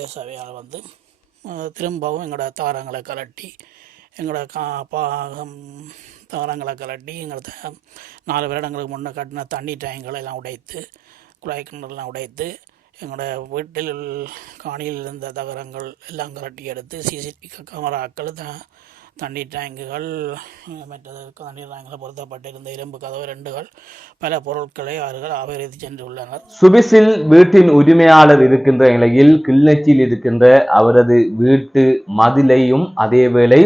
பிரதேச சபையால் திரும்பவும் எங்களோட தாரங்களை கலட்டி எங்களோட தாரங்களை கலட்டி எங்களோட 4 வருடங்களுக்கு முன்னே கட்டின தண்ணி டேங்களை எல்லாம் உடைத்து குழாய் கிணறுலாம் உடைத்து எங்களோட வீட்டில் காணியில் இருந்த தகரங்கள் எல்லாம் கலட்டி எடுத்து சிசிடிவி கேமராக்கள் தண்ணி டேங்குகள் மற்றது தண்ணீர் டேங்கில் பொருத்தப்பட்டிருந்த இரும்பு கதவு 2கள் பல பொருட்களை அவர்கள் அபகரித்து சென்று உள்ளனர். சுவிஸில் வீட்டின் உரிமையாளர் இருக்கின்ற நிலையில் கிளிநொச்சியில் இருக்கின்ற அவரது வீட்டு மதிலையும் அதேவேளை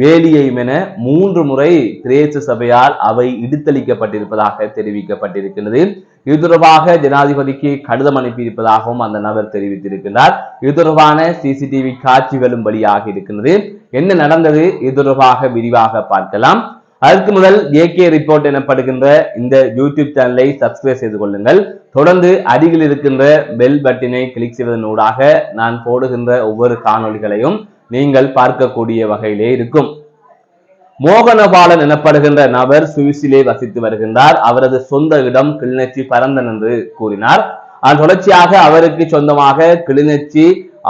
வேலியையும் என 3 முறை பிரதேச சபையால் அவை இடித்தளிக்கப்பட்டிருப்பதாக தெரிவிக்கப்பட்டிருக்கிறது. இது தொடர்பாக ஜனாதிபதிக்கு கடிதம் அனுப்பியிருப்பதாகவும் அந்த நபர் தெரிவித்திருக்கிறார். இது தொடர்பான சிசிடிவி காட்சிகளும் வெளியாக இருக்கின்றது. என்ன நடந்தது இது தொடர்பாக விரிவாக பார்க்கலாம். அதற்கு முதல் ஏகே ரிப்போர்ட் எனப்படுகின்ற இந்த யூடியூப் சேனலை சப்ஸ்கிரைப் செய்து கொள்ளுங்கள். தொடர்ந்து அருகில் இருக்கின்ற பெல் பட்டினை கிளிக் செய்வதனூடாக நான் போடுகின்ற ஒவ்வொரு காணொளிகளையும் நீங்கள் பார்க்கக்கூடிய வகையிலே இருக்கும். மோகனபாலன் எனப்படுகின்ற நபர் சுவிஸிலே வசித்து வருகின்றார். அவரது சொந்த இடம் கிளிநொச்சி பரந்தன் என்று கூறினார். அதன் தொடர்ச்சியாக அவருக்கு சொந்தமாக கிளிநொச்சி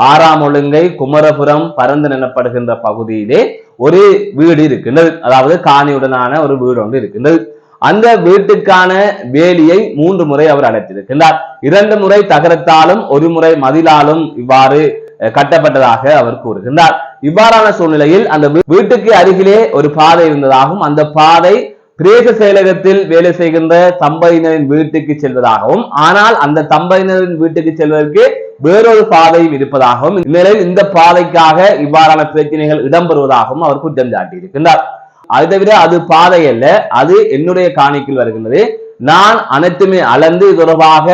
6ஆம் ஒழுங்கை குமரபுரம் பரந்தன் எனப்படுகின்ற பகுதியிலே ஒரு வீடு இருக்கின்றது. அதாவது காணியுடனான ஒரு வீடு ஒன்று இருக்கின்றது. அந்த வீட்டுக்கான வேலியை 3 முறை அவர் அடைத்திருக்கின்றார். 2 முறை தகரத்தாலும் 1 முறை மதிலாலும் இவ்வாறு கட்டப்பட்டதாக அவர் கூறுகின்றார். இவ்வாறான சூழ்நிலையில் அந்த வீட்டுக்கு அருகிலே ஒரு பாதை இருந்ததாகவும் அந்த பாதை பிரதேச செயலகத்தில் வேலை செய்கின்ற தம்பதியினரின் வீட்டுக்கு செல்வதாகவும் ஆனால் அந்த தம்பதியினரின் வீட்டுக்கு செல்வதற்கு வேறொரு பாதையும் இருப்பதாகவும் இந்நிலையில் இந்த பாதைக்காக இவ்வாறான பிரச்சனைகள் இடம்பெறுவதாகவும் அவர் குற்றம் சாட்டியிருக்கின்றார். அது தவிர அது பாதை அல்ல, அது என்னுடைய காணிக்கில் வருகின்றது. நான் அனைத்துமே அளந்து தொடர்பாக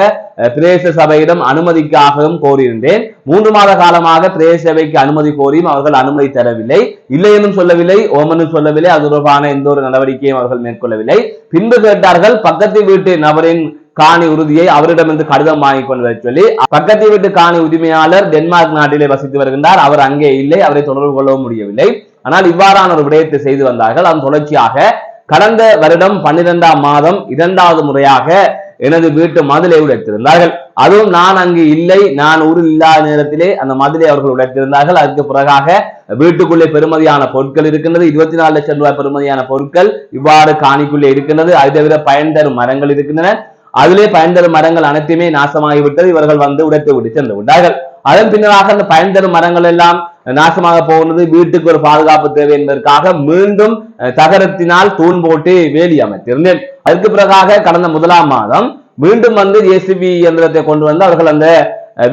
பிரதேச சபையிடம் அனுமதிக்காகவும் கோரியிருந்தேன். 3 மாத காலமாக பிரதேச சபைக்கு அனுமதி கோரியும் அவர்கள் அனுமதி தரவில்லை. இல்லை என்றும் சொல்லவில்லை, ஓமனும் சொல்லவில்லை. அது தொடர்பான எந்த ஒரு நடவடிக்கையும் அவர்கள் மேற்கொள்ளவில்லை. பின்பு கேட்டார்கள் பக்கத்து வீட்டு நபரின் காணி உறுதியை அவரிடமிருந்து கடிதம் வாங்கி கொண்டு வர சொல்லி. பக்கத்து வீட்டு காணி உரிமையாளர் டென்மார்க் நாட்டிலே வசித்து வருகின்றார். அவர் அங்கே இல்லை, அவரை தொடர்பு கொள்ளவும் முடியவில்லை. ஆனால் இவ்வாறான ஒரு விடயத்தை செய்து வந்தார்கள். அதன் தொடர்ச்சியாக கடந்த வருடம் 12ஆம் மாதம் 2வது முறையாக எனது வீட்டு மதிலை உடைத்திருந்தார்கள். அதுவும் நான் அங்கு இல்லை, நான் ஊரில் இல்லாத நேரத்திலே அந்த மதிலை அவர்கள் உடைத்திருந்தார்கள். அதுக்கு பிறகாக வீட்டுக்குள்ளே பெருமதியான பொருட்கள் இருக்கின்றது. 24 லட்சம் ரூபாய் பெருமதியான பொருட்கள் இவ்வாறு காணிக்குள்ளே இருக்கின்றது. அது தவிர பயன் தரும் மரங்கள் இருக்கின்றன. அதிலே பயன் தரும் மரங்கள் அனைத்துமே நாசமாகிவிட்டது. இவர்கள் உடைத்து விட்டு சென்று விட்டார்கள். அதன் பின்னராக அந்த பயன் தரும் மரங்கள் எல்லாம் நாசமாக போகிறது. வீட்டுக்கு ஒரு பாதுகாப்பு தேவை என்பதற்காக மீண்டும் தகரத்தினால் தூண் போட்டு வேலி அமைத்திருந்தேன். அதுக்கு பிறகாக கடந்த 1ஆம் மாதம் மீண்டும் ஜேசிபி இயந்திரத்தை கொண்டு வந்து அவர்கள் அந்த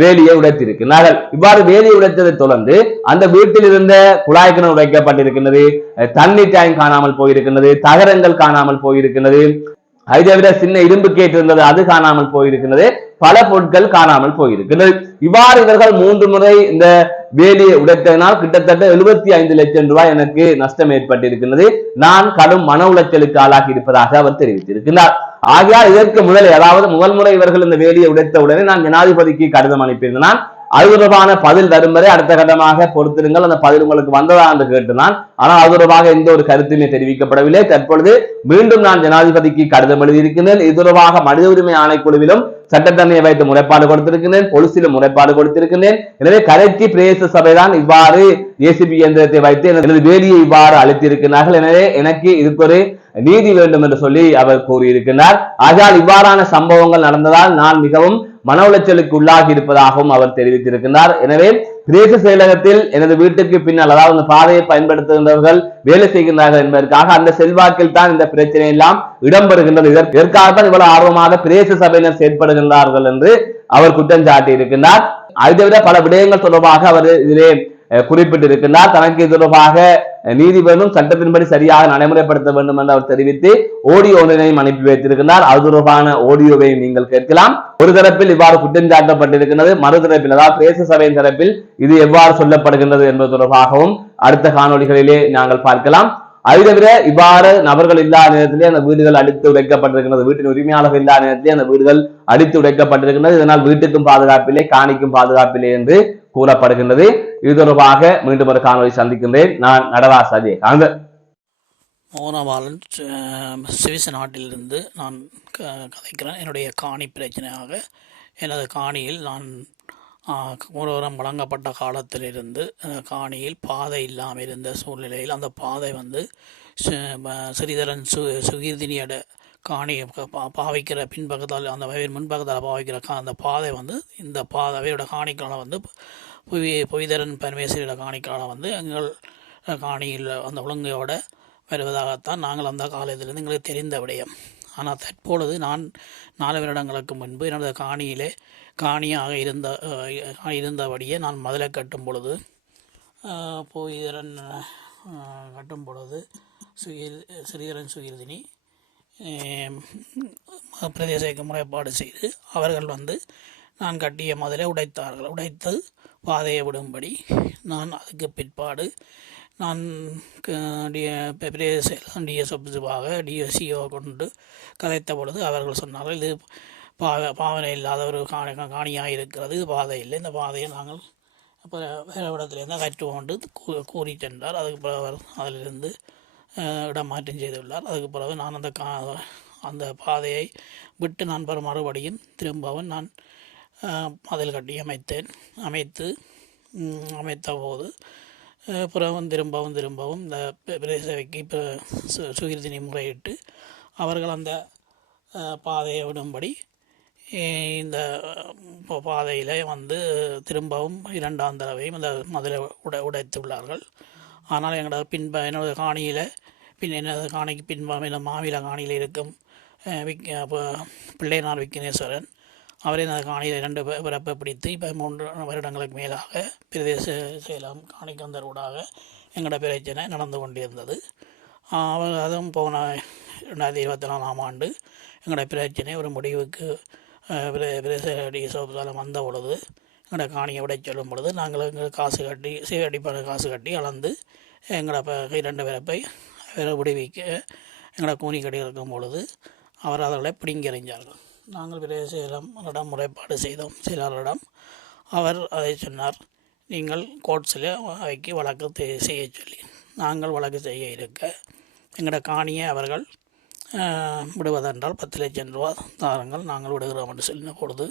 வேலியை உடைத்திருக்கிறார்கள். இவ்வாறு வேலியை உடைத்ததை தொடர்ந்து அந்த வீட்டில் இருந்த குழாய் கிணறு உடைக்கப்பட்டிருக்கின்றது. தண்ணி டேங்க் காணாமல் போயிருக்கின்றது. தகரங்கள் காணாமல் போயிருக்கின்றது. அதை தவிர சின்ன இரும்பு கேட்டு இருந்தது, அது காணாமல் போயிருக்கின்றது. பல பொருட்கள் காணாமல் போயிருக்கின்றது. இவ்வாறு இவர்கள் 3 முறை இந்த வேலியை உடைத்ததனால் கிட்டத்தட்ட 75 லட்சம் ரூபாய் எனக்கு நஷ்டம் ஏற்பட்டிருக்கின்றது. நான் கடும் மன உளைச்சலுக்கு ஆளாகி இருப்பதாக அவர் தெரிவித்திருக்கிறார். ஆகையால் இதற்கு அதாவது முதல் முறை இவர்கள் இந்த வேலியை உடைத்த உடனே நான் ஜனாதிபதிக்கு கடிதம் அனுப்பியிருந்தேன். அது தொடர்பான பதில் வரும் வரை அடுத்த கட்டமாக பொறுத்திருங்கள், அந்த பதில் உங்களுக்கு வந்ததா என்று கேட்டுனான். ஆனால் அது தொடர்பாக எந்த ஒரு கருத்துமே தெரிவிக்கப்படவில்லை. தற்பொழுது மீண்டும் நான் ஜனாதிபதிக்கு கடிதம் எழுதியிருக்கிறேன். இது தொடர்பாக மனித உரிமை ஆணைக்குழுவிலும் சட்டத்தன்மையை வைத்து முறைப்பாடு கொடுத்திருக்கிறேன், பொலிசிலும் முறைப்பாடு கொடுத்திருக்கிறேன். எனவே கரைச்சி பிரதேச சபைதான் இவ்வாறு ஏசிபி இயந்திரத்தை வைத்து எனது வேலியை இவ்வாறு அளித்திருக்கிறார்கள். எனவே எனக்கு இதுக்கு ஒரு நீதி வேண்டும் என்று சொல்லி அவர் கூறியிருக்கிறார். ஆகையால் இவ்வாறான சம்பவங்கள் நடந்ததால் நான் மிகவும் மன உளைச்சலுக்கு உள்ளாகி இருப்பதாகவும் அவர் தெரிவித்திருக்கிறார். எனவே பிரதேச செயலகத்தில் எனது வீட்டுக்கு பின்னால் அதாவது அந்த பாதையை பயன்படுத்துகின்றவர்கள் வேலை செய்கின்றார்கள் என்பதற்காக அந்த செல்வாக்கில் தான் இந்த பிரச்சனை எல்லாம் இடம்பெறுகின்றது. இதற்காகத்தான் இவ்வளவு ஆர்வமாக பிரதேச சபையினர் செயற்படுகின்றார்கள் என்று அவர் குற்றம் சாட்டி இருக்கின்றார். அதை தவிர பல விடயங்கள் தொடர்பாக அவர் இதிலே குறிப்பிட்டிருக்கின்றார். தனக்கு தொடர்பாக நீதி வேண்டும், சட்டத்தின்படி சரியாக நடைமுறைப்படுத்த வேண்டும் என்று அவர் தெரிவித்து ஆடியோ ஒன்றினையும் அனுப்பி வைத்திருக்கிறார். அது தொடர்பான ஆடியோவையும் நீங்கள் கேட்கலாம். ஒரு தரப்பில் இவ்வாறு குற்றம் சாட்டப்பட்டிருக்கிறது, மறுதரப்பில் அதாவது பிரதேச சபையின் தரப்பில் இது எவ்வாறு சொல்லப்படுகின்றது என்பது தொடர்பாகவும் அடுத்த காணொளிகளிலே நாங்கள் பார்க்கலாம். அது தவிர இவ்வாறு நபர்கள் இல்லாத நேரத்திலே அந்த வீடுகள் அடித்து உடைக்கப்பட்டிருக்கிறது. வீட்டின் உரிமையாளர்கள் இல்லாத நேரத்திலே அந்த வீடுகள் அடித்து உடைக்கப்பட்டிருக்கிறது. இதனால் வீட்டுக்கும் பாதுகாப்பில்லை, காணிக்கும் பாதுகாப்பில்லை என்று கூறப்படுகின்றது. இது தொடர்பாக மீண்டும் ஒரு காணொலி சந்திக்கின்றேன். நான் நடராஜ் அஜயகாந்த். மோகனபாலன் சுவிஸ் நாட்டிலிருந்து நான் கதைக்கிறேன். என்னுடைய காணி பிரச்சனையாக எனது காணியில் நான் ஒருவரம் வழங்கப்பட்ட காலத்திலிருந்து காணியில் பாதை இல்லாமல் இருந்த சூழ்நிலையில் அந்த பாதை வந்து ஸ்ரீதரன் சுகீர்தினியோட காணி பாவிக்கிற பின்பக்கத்தால் அந்த வயலின் முன்பக்கத்தால் பாவிக்கிற அந்த பாதை வந்து இந்த அவையோட காணிக்காலம் வந்து புவிதரன் பரமேஸ்வரியோட காணிக்காலம் வந்து எங்கள் காணியில் அந்த ஒழுங்கையோடு வருவதாகத்தான் நாங்கள் அந்த காலத்திலிருந்து எங்களுக்கு தெரிந்த விடயம். ஆனால் தற்பொழுது நான் 4 வருடங்களுக்கு முன்பு எனது காணியாக இருந்தபடியே நான் மதுளை கட்டும் பொழுது புவிதரன் கட்டும் பொழுது ஸ்ரீதரன் சுகீர்தினி பிரதேசக்கு முறைப்பாடு செய்து அவர்கள் வந்து நான் கட்டிய மதிலை உடைத்து பாதையை விடும்படி நான் அதுக்கு பிற்பாடு நான் டிஎஸ்ஓவாக டிஎஸ்சிஓ கொண்டு கதைத்த பொழுது அவர்கள் சொன்னார்கள் இது பாவனை இல்லாத ஒரு காணியாக இருக்கிறது, இது பாதை இல்லை, இந்த பாதையை நாங்கள் இப்போ வேறு இடத்துலேருந்து அகற்றுவோம் என்று கூறி சென்றார். அதுக்கு பிறகு அவர் அதிலிருந்து இடமாற்றம் செய்துள்ளார். அதுக்கு பிறகு நான் அந்த பாதையை விட்டு நான் மறுபடியும் திரும்பவும் நான் மதில் கட்டி அமைத்த போது புறவும் திரும்பவும் இந்த பிரதேசவைக்கு இப்போ சுகீர்தினி முறையிட்டு அவர்கள் அந்த பாதையை விடும்படி இந்த பாதையில் வந்து திரும்பவும் 2ஆம் தடவையும் இந்த மதிலை உடைத்துள்ளார்கள். ஆனால் என்னோட காணியில் எனது காணிக்கு பின்பாக மாவில காணியில் இருக்கும் பிள்ளைனார் விக்னேஸ்வரன் அவரே அந்த காணியில் 2 பிறப்பை பிடித்து இப்போ 3 வருடங்களுக்கு மேலாக பிரதேச செயலம் காணிக்கந்தரோடாக எங்களோட பிரச்சனை நடந்து கொண்டிருந்தது. அதுவும் போன 2024ஆம் ஆண்டு எங்களோட பிரச்சனை ஒரு முடிவுக்கு பிரதேச டிஎஸ்ஓவில் வந்த பொழுது எங்களோட காணியை விட சொல்லும் பொழுது நாங்கள் எங்கள் காசு கட்டி அளந்து எங்களோட 2 பிறப்பை விடுவிக்க எங்களோட கூனி கட்டி இருக்கும் பொழுது அவர் அவர்களை பிடுங்கி எறிஞ்சார்கள். நாங்கள் பிரதேசம் முறைப்பாடு செய்தோம் செயலாளரிடம். அவர் அதை சொன்னார், நீங்கள் கோர்ட்ஸில் அவைக்கு வழக்கு செய்ய சொல்லி. நாங்கள் வழக்கு செய்ய இருக்க எங்களோட காணியை அவர்கள் விடுவதென்றால் 10 லட்சம் ரூபா தாருங்கள், நாங்கள் விடுகிறோம் என்று சொல்லின பொழுது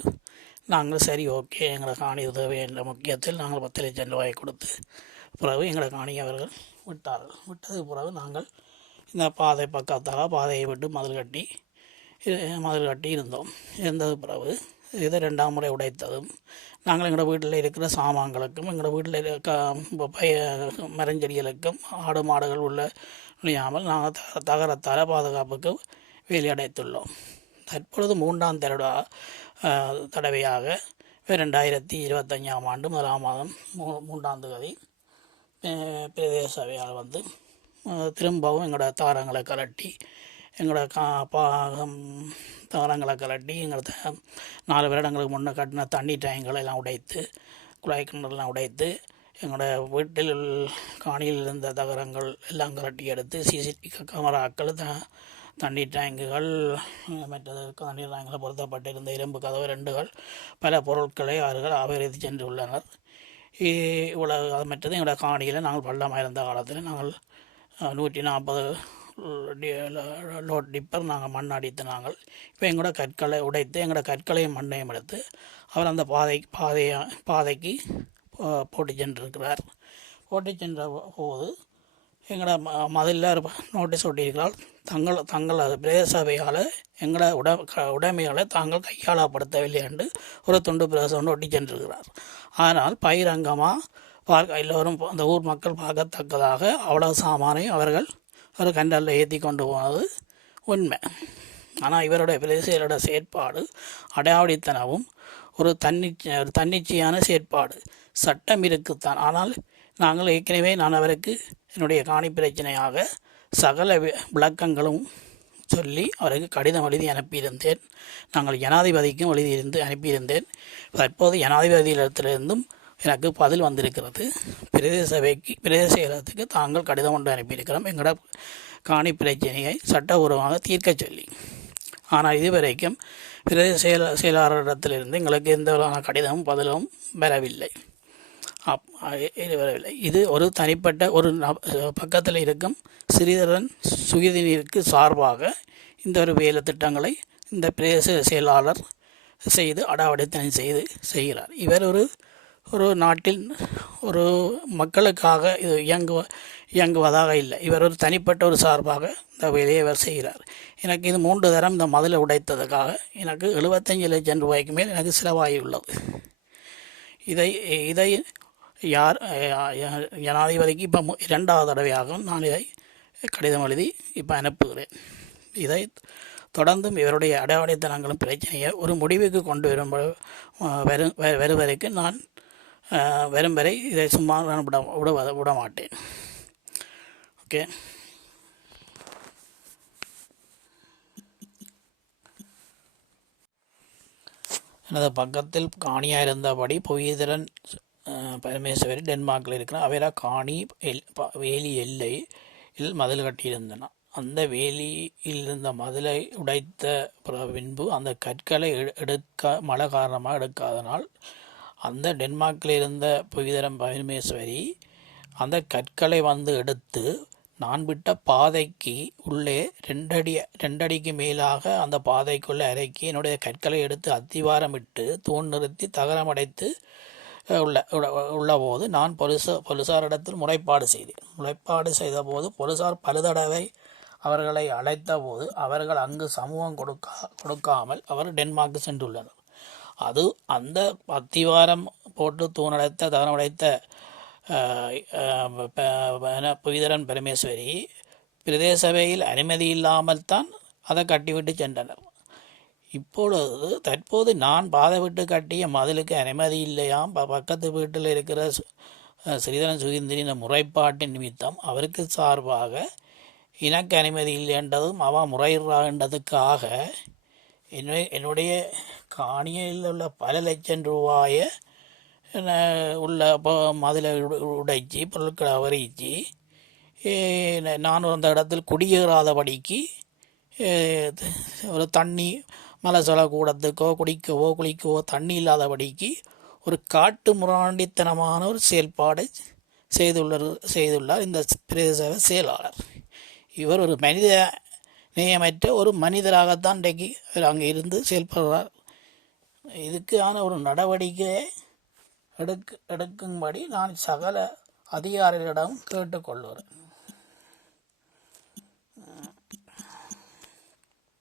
நாங்கள் சரி ஓகே எங்களோட காணி உதவி என்ற முக்கியத்தில் நாங்கள் 10 லட்சம் ரூபாயை கொடுத்து பிறகு எங்களோட காணியை அவர்கள் விட்டார்கள். விட்டதுக்கு பிறகு நாங்கள் இந்த பாதையை விட்டு மதில் கட்டி இருந்தது பிறகு இதை 2ஆம் முறை உடைத்ததும் நாங்கள் எங்களோட வீட்டில் இருக்கிற சாமான்களுக்கும் எங்களோட வீட்டில் மரஞ்செடிகளுக்கும் ஆடு மாடுகள் நுழையாமல் நாங்கள் தகரத்தால் பாதுகாப்புக்கு வேலையடைத்துள்ளோம். தற்பொழுது 3ஆம் தடவையாக 2025ஆம் ஆண்டு 1ஆம் மாதம் 3ஆம் தேதி பிரதேச சபையால் வந்து திரும்பவும் எங்களோட தாரங்களை கலட்டி எங்களோட தாரங்களை கலட்டி எங்களோட 4 வருடங்களுக்கு முன்னே கட்டின தண்ணி டேங்களை எல்லாம் உடைத்து குழாய் கிணறுலாம் உடைத்து எங்களோட வீட்டில் காணியில் இருந்த தகரங்கள் எல்லாம் கலட்டி எடுத்து சிசிடிவி கேமராக்கள் தண்ணீர் டேங்குகள் மற்றது தண்ணீர் டேங்கில் பொருத்தப்பட்டிருந்த இரும்பு கதவு 2கள் பல பொருட்களை அவர்கள் அபகரித்து சென்று உள்ளனர். இவ்வளவு மற்றது எங்களோட காணியில் நாங்கள் பள்ளமாக இருந்த காலத்தில் நாங்கள் 140 லோட் டிப்பர் நாங்கள் மண் அடித்து நாங்கள் இப்போ எங்களோட கற்களை உடைத்து எங்களோட கற்களையும் மண்ணையும் எடுத்து அவர் அந்த பாதைக்கு போட்டு சென்றிருக்கிறார். போட்டு சென்ற போது எங்களோட மதிலில் நோட்டீஸ் ஒட்டியிருக்கிறால் தங்கள் பிரதேச சபையால் எங்களோட உடைமைகளை தாங்கள் கையாளப்படுத்தவில்லை என்று ஒரு துண்டு பிரதேசம் ஒட்டி சென்றிருக்கிறார். ஆனால் பகிரங்கமாக எல்லோரும் அந்த ஊர் மக்கள் பார்க்கத்தக்கதாக அவ்வளவு சாமானை அவர்கள் ஒரு கண்டலில் ஏற்றி கொண்டு போனது உண்மை. ஆனால் இவருடைய பிரதேச செயற்பாடு அடாவடித்தனமும் ஒரு தன்னிச்சையான செயற்பாடு. சட்டம் இருக்குத்தான், ஆனால் நாங்கள் ஏற்கனவே நான் அவருக்கு என்னுடைய காணி பிரச்சனையாக சகல விளக்கங்களும் சொல்லி அவருக்கு கடிதம் எழுதி அனுப்பியிருந்தேன். நாங்கள் ஜனாதிபதிக்கும் அனுப்பியிருந்தேன். தற்போது ஜனாதிபதியிடத்திலிருந்தும் எனக்கு பதில் வந்திருக்கிறது. பிரதேச செயலகத்துக்கு தாங்கள் கடிதம் ஒன்று அனுப்பியிருக்கிறோம் எங்களோட காணி பிரச்சனையை சட்டபூர்வமாக தீர்க்க சொல்லி. ஆனால் இதுவரைக்கும் பிரதேச செயலாளரிடத்திலிருந்து எங்களுக்கு எந்த விதமான கடிதமும் பதிலும் வரவில்லை. இது ஒரு தனிப்பட்ட ஒரு பக்கத்தில் இருக்கும் ஸ்ரீதரன் சுகீர்தினிக்கு சார்பாக இந்த ஒரு வேலை திட்டங்களை இந்த பிரதேச செயலாளர் செய்து அடாவடித்தனம் செய்கிறார். இவர் ஒரு நாட்டில் ஒரு மக்களுக்காக இது இயங்குவதாக இல்லை. இவர் ஒரு தனிப்பட்ட ஒரு சார்பாக இந்த வேலையை இவர் செய்கிறார். எனக்கு இது 3 தரம் இந்த மதிலை உடைத்ததுக்காக எனக்கு 75 லட்சம் ரூபாய்க்கு மேல் எனக்கு செலவாகியுள்ளது. இதை யார் ஜனாதிபதிக்கு இப்போ 2வது தடவையாகவும் நான் இதை கடிதம் எழுதி இப்போ அனுப்புகிறேன். இதை தொடர்ந்தும் இவருடைய அடாவடித்தனங்களும் பிரச்சனையை ஒரு முடிவுக்கு கொண்டு வருவதற்கு நான் வரும் வரை இதை சும்மா நான் விட மாட்டேன். ஓகே. எனது பக்கத்தில் காணியாக இருந்தபடி புவியதரன் பரமேஸ்வரி டென்மார்க்கில் இருக்கிற அவரா காணி வேலி எல்லையில் மதில் கட்டியிருந்தன. அந்த வேலியில் இருந்த மதிலை உடைத்த பின்பு அந்த கற்களை மழை காரணமாக எடுக்காதனால் அந்த டென்மார்க்கில் இருந்த புவிதரம் பரமேஸ்வரி அந்த கற்களை வந்து எடுத்து நான் விட்ட பாதைக்கு உள்ளே 2 அடிக்கு மேலாக அந்த பாதைக்குள்ளே இறக்கி என்னுடைய கற்களை எடுத்து அத்திவாரமிட்டு தூண் நிறுத்தி தகரமடைத்து உள்ள போது நான் போலீசாரிடத்தில் முறைப்பாடு செய்த போது போலீசார் பலதடவை அவர்களை அழைத்த போது அவர்கள் அங்கு சமூகம் கொடுக்காமல் அவர் டென்மார்க்கு சென்றுள்ளனர். அது அந்த அத்திவாரம் போட்டு தூணடைத்த தகரமடைத்த புவிதரன் பரமேஸ்வரி பிரதேச சபையில் அனுமதி இல்லாமல் தான் அதை கட்டிவிட்டு சென்றனர். தற்போது நான் பாதை விட்டு கட்டிய மதிலுக்கு அனுமதி இல்லையாம். பக்கத்து வீட்டில் இருக்கிற ஸ்ரீதரன் சுகீந்திரின் முறைப்பாட்டின் நிமித்தம் அவருக்கு சார்பாக எனக்கு அனுமதி இல்லை என்றதும் அவன் முறையிடுறான்றதுக்காக என்னுடைய காணியில் உள்ள பல லட்சம் ரூபாயை உள்ள மதிலை உடைச்சி பொருட்களை அவரிச்சு நான் அந்த இடத்தில் குடியேறாதபடிக்கு ஒரு தண்ணி மலை சொல்லக்கூடத்துக்கோ குளிக்கவோ தண்ணி இல்லாதபடிக்கு ஒரு காட்டு முராண்டித்தனமான ஒரு செயல்பாடு செய்துள்ளார் இந்த பிரதேச செயலாளர். இவர் ஒரு மனித நேயமற்ற ஒரு மனிதராகத்தான் இன்றைக்கு அங்கே இருந்து செயல்படுறார். இதுக்கான ஒரு நடவடிக்கையை எடுக்கும்படி நான் சகல அதிகாரிகளிடம் கேட்டுக்கொள்கிறேன்.